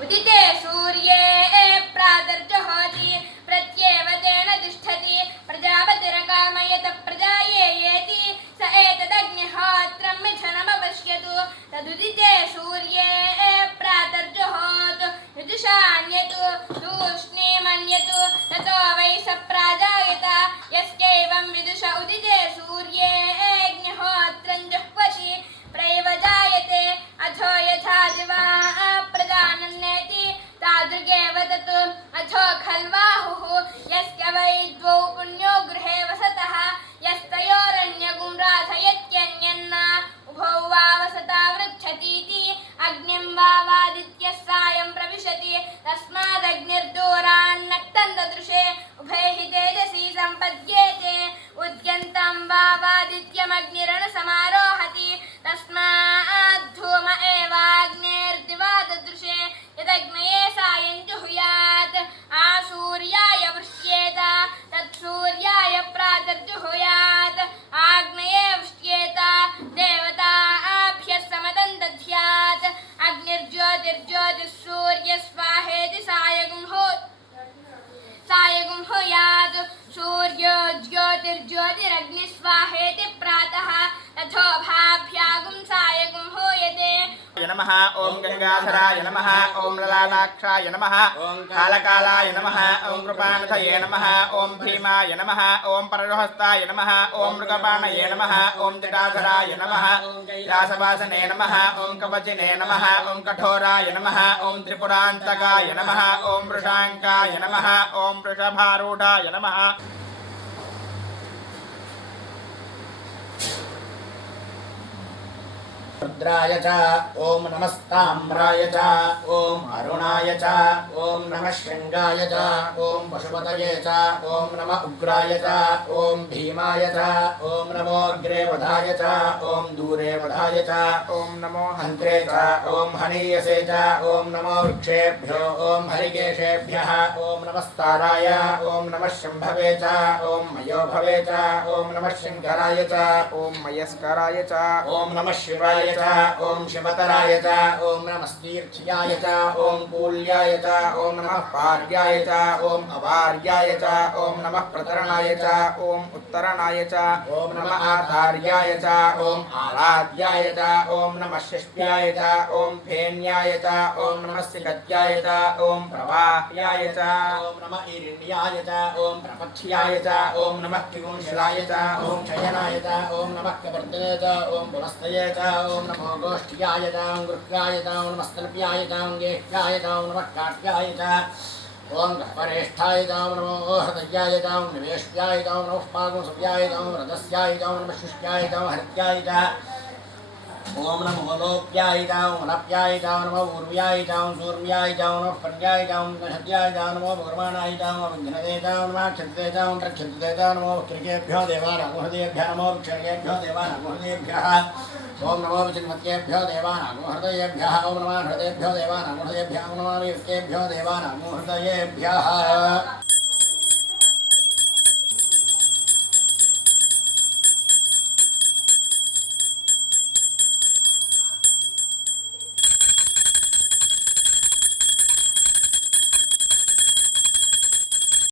उदिते सूर्ये प्रातर्जहोति प्रत्येव तेन तिष्ठति, प्रजापतिरकामयत प्रजायेति स एतदग्निहोत्रं मिथनमपश्यतु तदुदिते सूर्ये प्रातर्जहोत् यजुषाण्यतु तूष्णीमन्यतु ततो वै स प्राजायत। यस्यैवं विदुष उदिते सूर्ये अग्निहोत्रं जुह्वति प्रैव जायते, अथो यथा दिवा। तादृगेव तत् अथो खल्वाहुः यस्य वै द्वौ पुण्यो गृहे वसतः, यस्तयोरन्यगुं राधयत्यन्यन्न उभौ वा वसता वृच्छतीति अग्निं वा वादित्यः सायं प्रविशति। तस्मादग्निर्दूरान्नक्तं ददृशे, उभैः तेजसी सम्पद्येते। उद्यन्तं वा वादित्यमग्निरणसमारोहति सूर्यो ज्योतिर्ज्योतिरग्निस्वाहेति प्रातः तथोभा నమ ఓం గంగాధరాయ నమ ఓం లలాటాక్షాయ నమ కాళకాలాయ నమ ఓం కృపానథయే నమ ఓం భీమాయ నమ ఓం పరహస్తాయ నమ ఓం మృగపాణయే నమ ఓం జటాధరాయ నమ వ్యాసవాసనే నమ ఓం కవచినే నమ ఓం కఠోరాయ నమ ఓం త్రిపురాంతకాయ నమ ఓం వృషాంకాయ నమ ఓం వృషభారూఢాయ నమ रुद्राय च ॐ नमस्ताम्राय च ॐ अरुणाय च ॐ नमः शृङ्गाय च ॐ पशुपतये च ॐ नमः उग्राय च ॐ भीमाय च ॐ नमो अग्रे वधाय च ॐ दूरे वधाय च ॐ नमो हन्त्रे च ॐ हनीयसे च ॐ नमो वृक्षेभ्यो ॐ हरिकेशेभ्यः ॐ नमस्ताराय ॐ नमः शम्भवे च ॐ मयोभवे च ॐ नमः शङ्कराय च ॐ मयस्कराय च ॐ नमः शिवाय च ॐ शिवतराय च ॐ नमस्तीर्थ्याय च ॐ कूल्याय च ॐ नमः पार्याय च ॐ अवार्याय च ॐ नमः प्रतरणाय च ॐ उत्तरणाय च ॐ नमः आधार्याय च ॐ आराध्याय च ॐ नमः शिष्प्याय च ॐ फेन्याय च ॐ नमः सिकत्याय च ॐ प्रवाह्याय च ॐ नमः ईरिण्याय च ॐ प्रपथ्याय च ॐ नमः किगुंशिलाय च ॐ शयनाय च ॐ नमः कपर्दने च ॐ पुनस्तये च ॐ ఓం నమో గోష్ఠ్యాయతాం గృహ్యాయతాం నమస్తల్ప్యాయతాం గేష్ఠ్యాయతాం నమష్టాట్యాయత ఓం గహ్వరేష్ఠాయతాం నమో హృదయాయతాం నివేష్ట్యాయతాం నమః పాగం సవ్యాయతాం రథస్యాయతాం నమశిష్ట్యాయతాం హరిత్యాయత ओम नम होलोप्याय जाओ हलप्याय जाओ नम ऊर्व्याय जाओ सूर्व्याय जाओ नम पंड्याय जाओ नहद्याय जाओ नमो भगवानाय जाओ अभिघ्नदे जाओ नम क्षिद्रे जाओ क्षिद्रे जाओ नमो कृगेभ्यो देवानगुहृदेभ्य नमो क्षिगेभ्यो देवानगुहृदेभ्यः ओम नमो विष्णुमत्येभ्यो चिन्मत्येभ्यो देवानगुहृदयेभ्यः ओम नमः हृदयेभ्यो देवानगुहृदयेभ्यः ओम नमः विष्टेभ्यो देवानगुहृदयेभ्यः